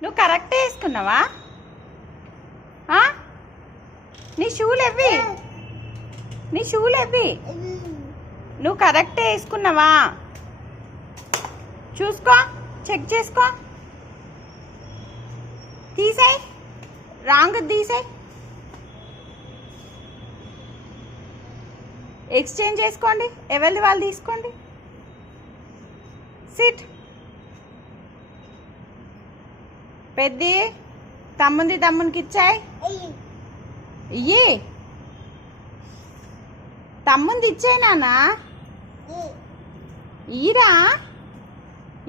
నువ్వు కరెక్టే వేసుకున్నావా? నీ షూలు ఎవి? నీ షూలు ఎవి? నువ్వు కరెక్టే వేసుకున్నావా? చూసుకో, చెక్ చేసుకో. తీసేయ్, రాంగ్ తీసేయ్. ఎక్స్చేంజ్ చేసుకోండి, ఎవరిది వాళ్ళు తీసుకోండి. సిట్. పెద్ది తమ్మునికి ఇచ్చాయి. ఇయ్యి, తమ్ముంది ఇచ్చాయి నాన్న. ఇయ్యరా,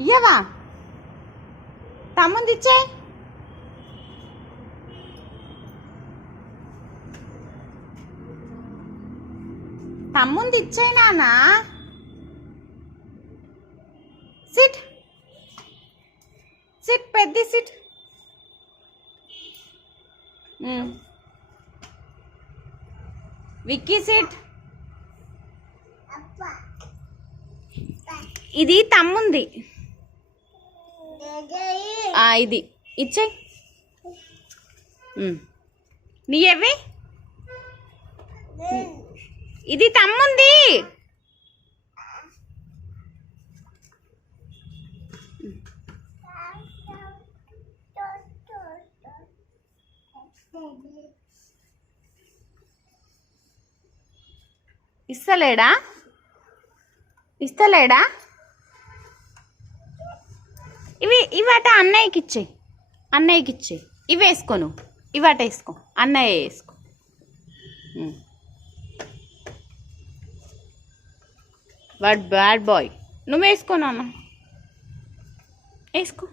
ఇయ్యవా? తమ్ముంది ఇచ్చాయి. తమ్ముంది ఇచ్చాయి నాన్న. SIT, SIT Peddi, SIT. Vicky SIT. ఇది తమ్ముంది. ఇది ఇచ్చేయి. నీ ఏవి? ఇది తమ్ముంది. ఇస్తలేడా? ఇస్తలేడా? ఇవాట అన్నయ్యకి ఇచ్చేయి, అన్నయ్యకి ఇచ్చేయి. ఇవి వేసుకోను, ఇవాట వేసుకో, అన్నయ్య వేసుకో. What bad boy. నువ్వు వేసుకో నాన్న, వేసుకో.